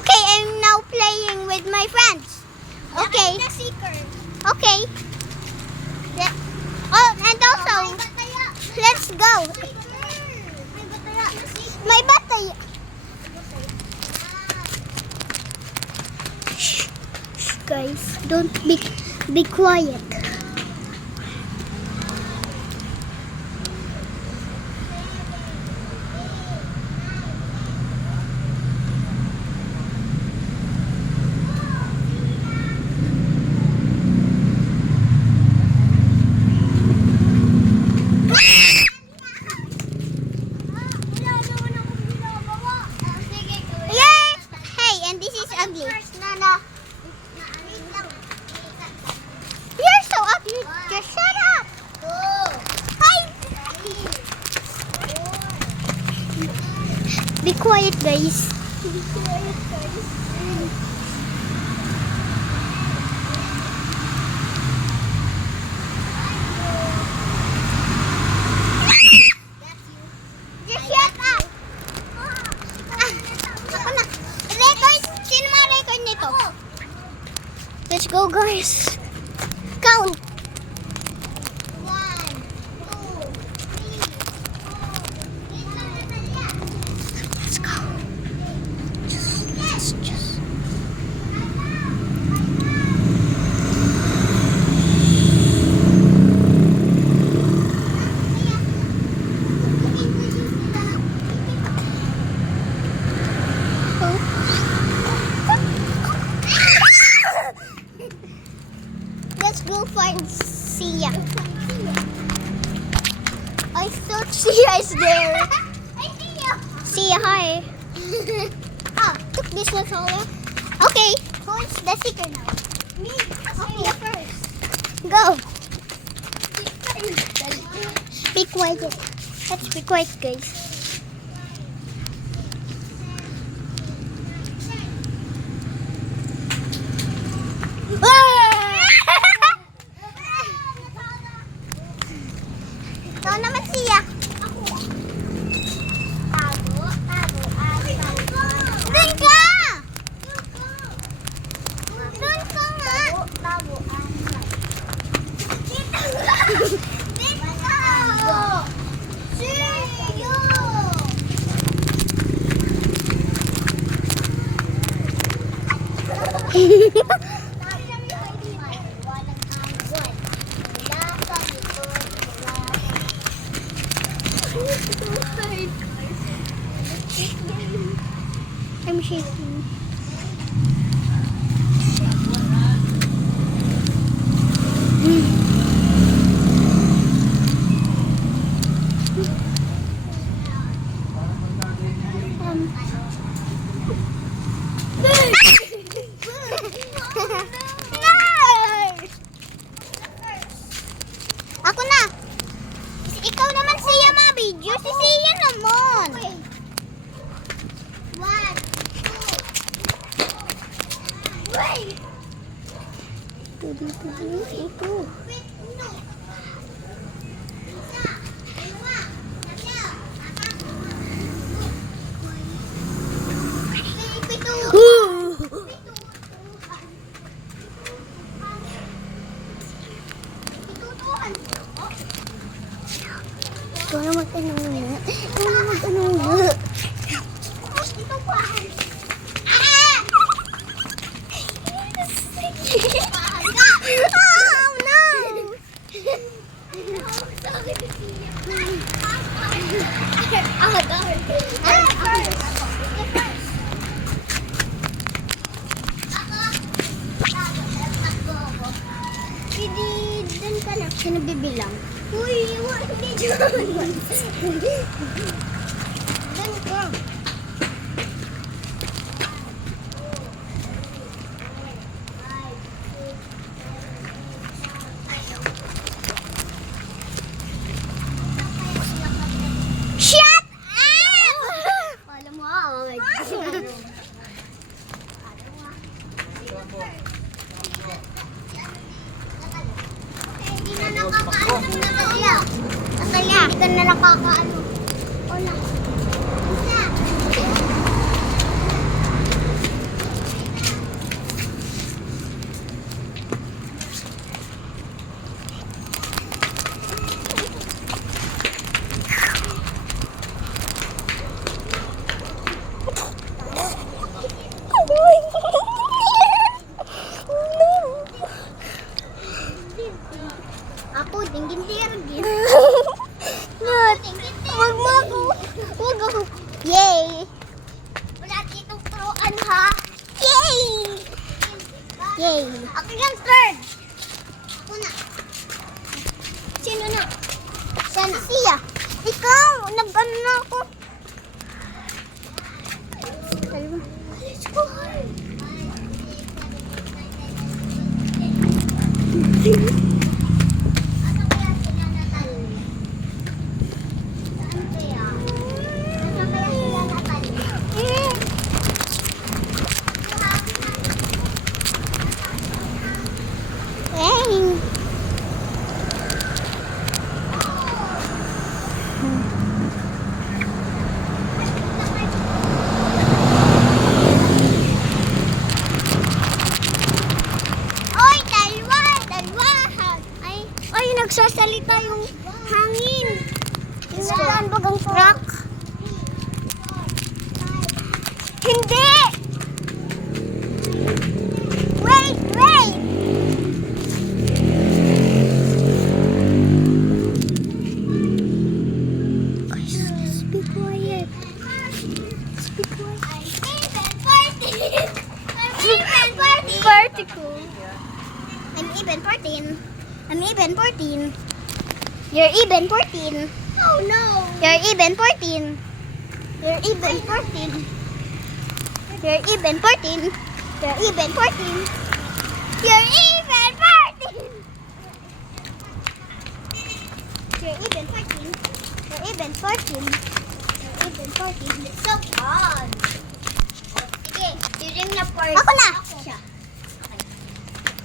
Okay, I'm now playing with my friends. Okay. Okay. Oh, and also, let's go. May batay. Shh, guys, don't be quiet. Ugly. You're so ugly. Just shut up. Hi. Be quiet, guys. Be quiet, guys. Just shut up. Ako na. Record. Sino ma-record nito? Let's go, guys. Count. 1, 2, 3, 4. Let's go. Just. Let's go find Sia. I thought Sia is there. I see you. Sia, hi. Took this one solo. Okay, who's the seeker now? Me. Okay, first. Go. Be quiet. Let's be quiet, guys. Ikaw naman siya. Ako. Tago. Doon ka! Doon ka nga. Tago. Dito ka. Siyo. I'm shaking. Ako na. Ikaw naman siya mga video. Si Siya naman. 1, 2. Wait. Ito. Ikaw na mag-ano nga. Oh no! Doon ka na. Sino bibilang? Uy, hindi dyan. Doon ka. Shut up! Alam mo, hindi na nakakaano ng Natalia. Natalia, hindi ka na nakakaano. Wala. Yay! Ako yung third! Ako na. Sino na? Siya. Ikaw! Nag-ano na ako. Let's go. Nagsasalita yung hangin. Saan ba ang rock? Hindi! Wait! Guys, let's be quiet. Particle. I'm even 14. You're even 14. Oh no. You're even 14. You're even 14. You're even 14. You're even 14. You're even 14. You're even 14. You're even 14. You're even 14. It's so fun. Okay, you're na first. Ako na.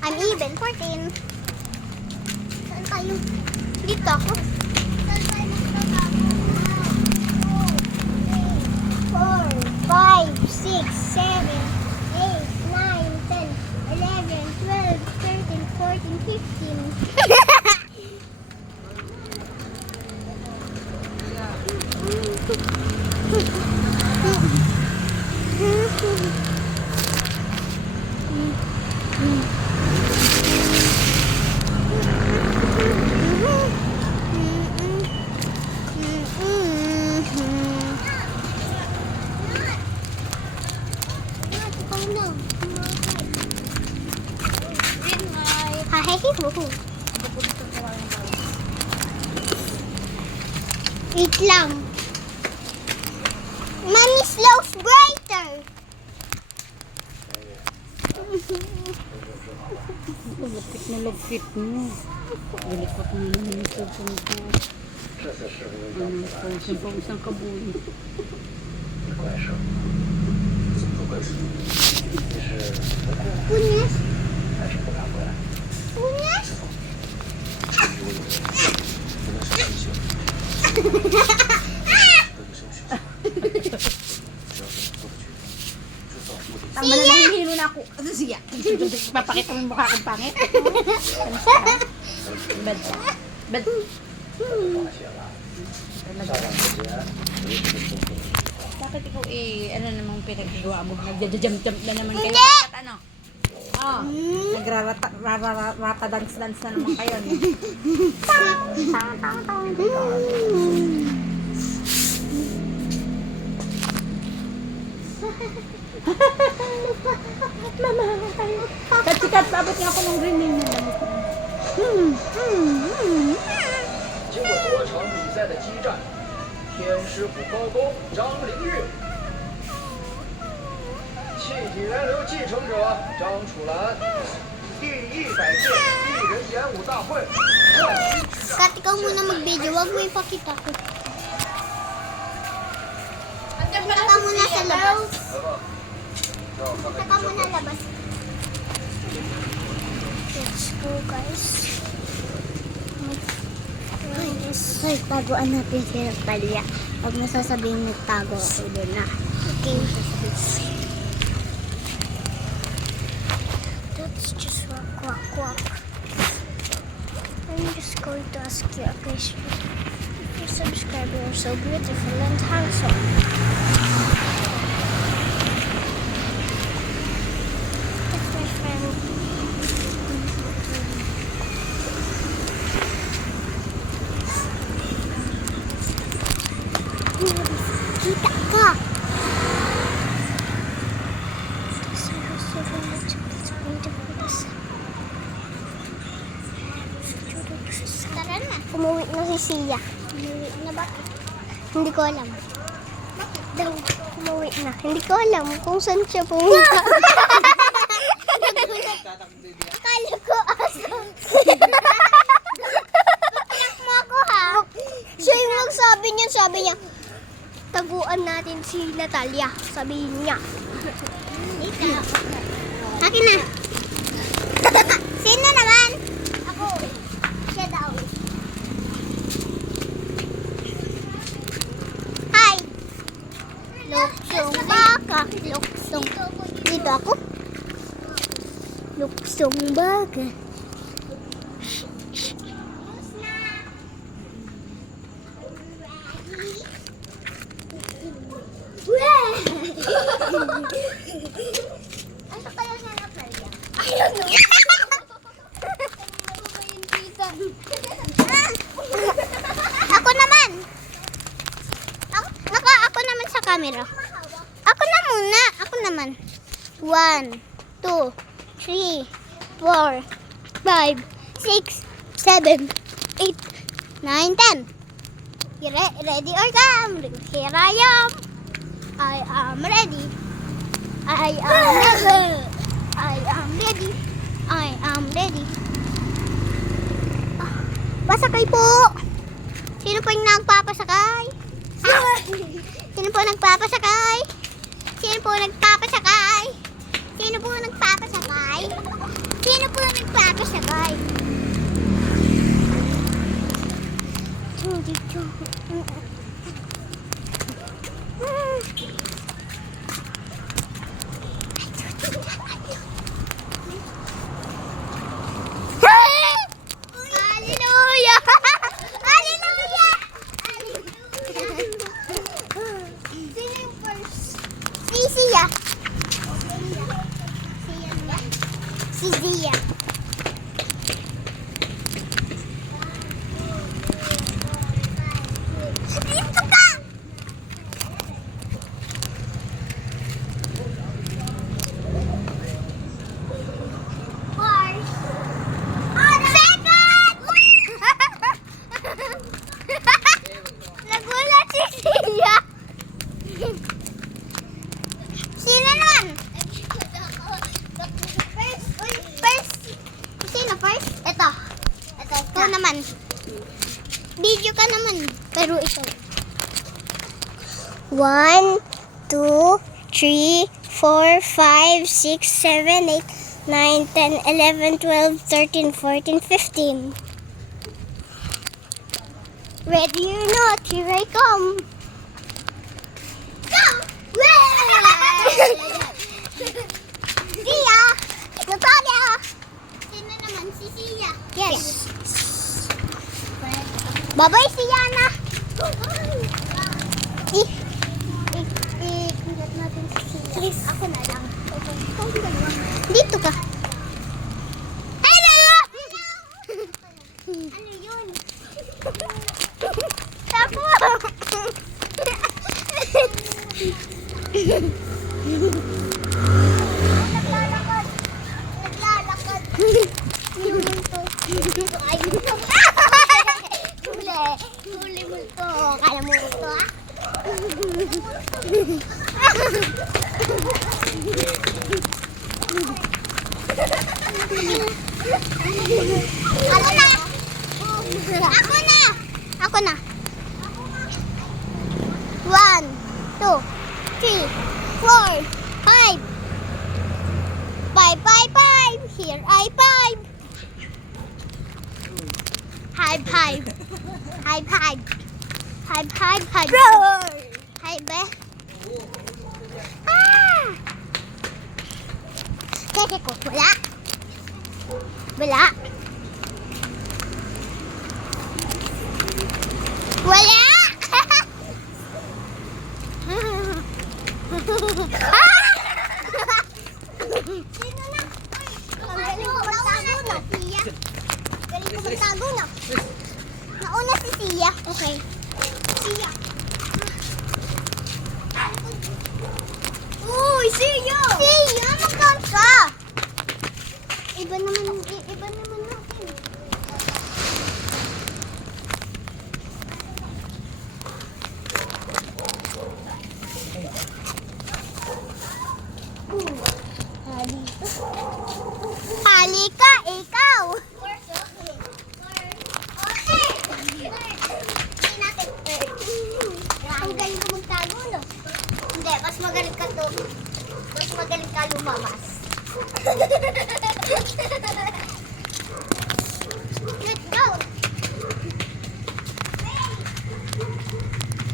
I'm even 14. Saan kayo? Dito ako. 4, 5, 6, 7, 8, 9, 10, 11, 12, 13, 14, 15. Wait lang. Mommy's loaf brighter. Lupit na lupit mo. Dilipat mo naman yung cellphone ko. Pausang kabuhi. Punyas. Punyas. Tama na lang, hindi mo na ako. Sige, papakita mo yung mukha kong pangit. Bad. Bakit ikaw ano namang pinagagawa mo? Nagja-jump na naman kayo. Bakit ano? Oh, nagrarata-dance-dance na naman kayo. Mama, tayo. Kat-sikat, paabot niya ako ng green na damit. 经过多场比赛的激战，天师府高工张灵玉，气体源流继承者张楚岚，第100届艺人演武大会冠军之战。 Kat, ikaw muna mag-video. Huwag mo ipakita ko. Punta ka muna sa labas. Punta ka muna labas. Let's go, guys. Ay, taguan natin si Natalia. Huwag mo sasabihin nagtago ako doon na. Okay. That's just walk. I'm just going to ask you a question. If your subscribers are so beautiful and handsome, if my friend kita ka! So beautiful. na si Sia. Umuwi na ba? Hindi ko alam. Bakit daw? Umuwi na. Hindi ko alam kung saan siya pumunta. Kala ko aso. Papiyak mo ako ha. Siya yung nagsabi niya, taguan natin si Natalia. Sabihin niya. Akin na. Sino naman? Ako. Siya daw. Hi. Luksong baka. Luksong. Dito ako. Luksong baka. Ano kaya siya na playa? I don't know. Ako naman. Ako naman sa camera. Ako na muna. Ako naman. 1, 2, 3, 4, 5, 6, 7, 8, 9, 10. You ready or come? Here I am. I am ready. I am ready. I am ready. I am ready. Pasakay po. Sino po yung nagpapasakay? Sino po nagpapasakay? Sino po nagpapasakay? Sino po nagpapasakay? Sino po nagpapasakay? Hallelujah! Hallelujah! Sino yung first? Si Sia. Si Zia. Dito ka! Nagulat si Sia. Sino naman? First. Sino first? Ito. Ito naman. Video ka naman. Pero ito. 1, 2, 3, 4, 5, 6, 7, 8, 9, 10, 11, 12, 13, 14, 15. Ready or not, here I come. Come! Sia! Natalia! Sino naman? Si Sia. Yes. Bye-bye, Siana! Ingat natin si Sia. Yes. Ako na lang. Dito ka. Hello! Ano yun? Tapo! Naglalakad. Yung multo. Ay, huli multo. Kala mo multo, ah? Ako na. 1, 2, 3, 4, 5. 5, 5, 5. Here I 5. High five. High five. High five. High five. High five. Ah! Kaya ko, wala. Wala. Wala! Sino na? Ang galing ko magtago na, Sia. Galing ko magtago na. Nauna si Sia. Okay. Sia. Uy, Sia! Sia, mag-count ka! Iba naman natin. Halika, ikaw! Ang galing mo magtago, no? Hindi, mas magaling ka to. Mas magaling ka lumamas. Let's go!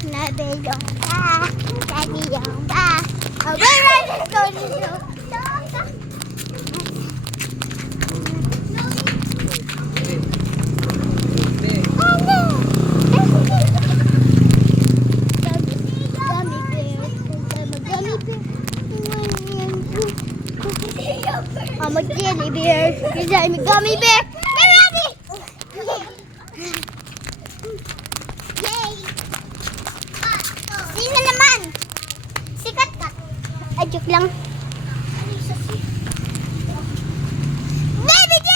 Nabilong ba? Nabilong ba? Oh, let's go! I'm a jelly bear. You got me gummy bear. Get ready! Yay! Sino naman? Sikat ka. Ay, joke lang. Baby J!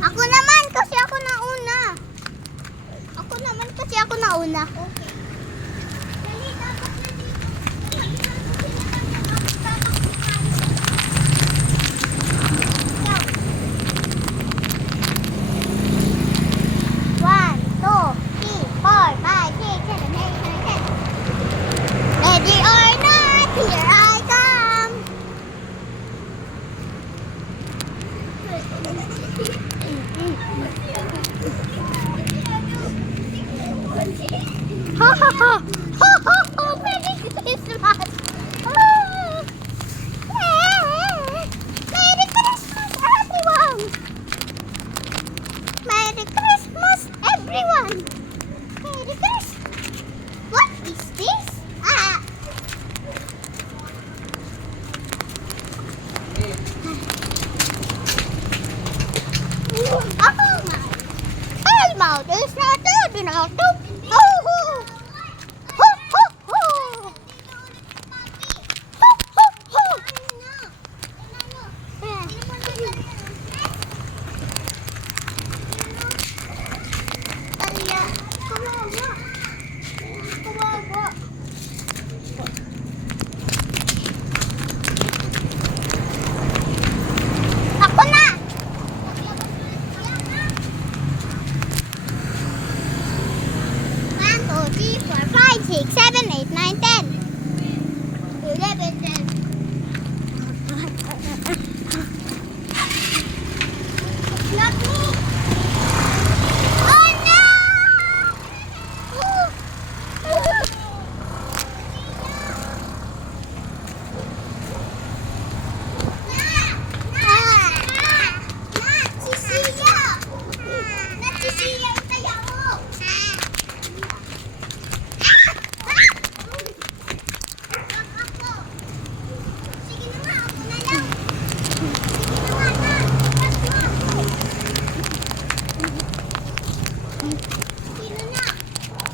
Ako naman kasi ako nauna. Ako naman kasi ako nauna. Ready or not, here I come. Ha ha ha! Ho ho ho! Merry Christmas! Merry Christmas, everyone! Merry Christmas, everyone! Merry Christmas! What is this? My mouth is not good enough to. Oh, ho, ho, ho, ho. Ho, ho, ho. Ako na. 1, 2, 3, 4, 5, 6, 7, 8, 9, 10. 11, 10. Not me. Oh no!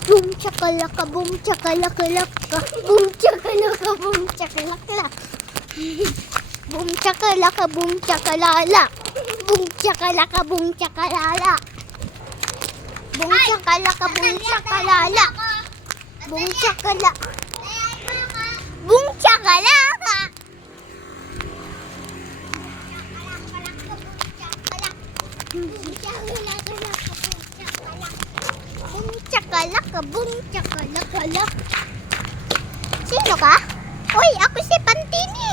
Boom chakalaka, boom chakalaka, laka. Boom chakalaka, boom chakalaka. Boom chakalaka, boom chakalala. Boom chakalaka, boom chakalala. Boom chakalaka, boom chakalala. Boom chakalaka. Boom chakalaka. Boom chakalaka, boom chakalaka. Sino ka? Uy, ako si Pantini.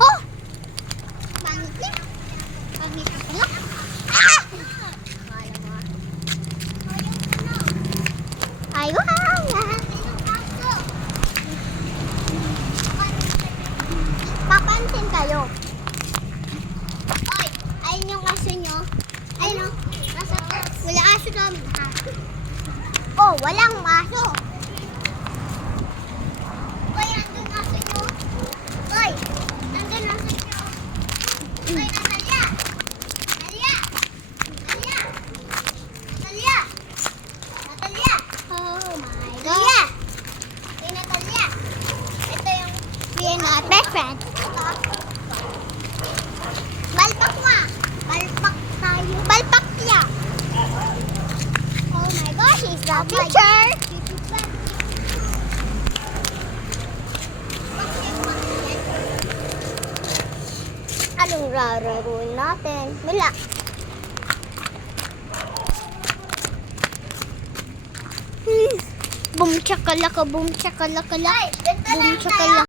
Oh! Pangit niya. Pangit ako lang. Ah! Ayaw nga. Papansin kayo. Oy, ayun yung aso nyo. Ayun o. Wala aso namin. Oh, walang aso. Oy, nandun aso nyo. Oy, nandun aso nyo. Oy, Natalia. Natalia. Natalia. Natalia. Natalia. Oh my God. Natalia. Oy, Natalia. Ito yung... We're not best friends. Balpak mo ah. Balpak tayo. Balpak niya. Oh my gosh, he's the teacher. Rararuin natin. Mila. Boom chakalaka, boom chakalaka, boom chakalaka.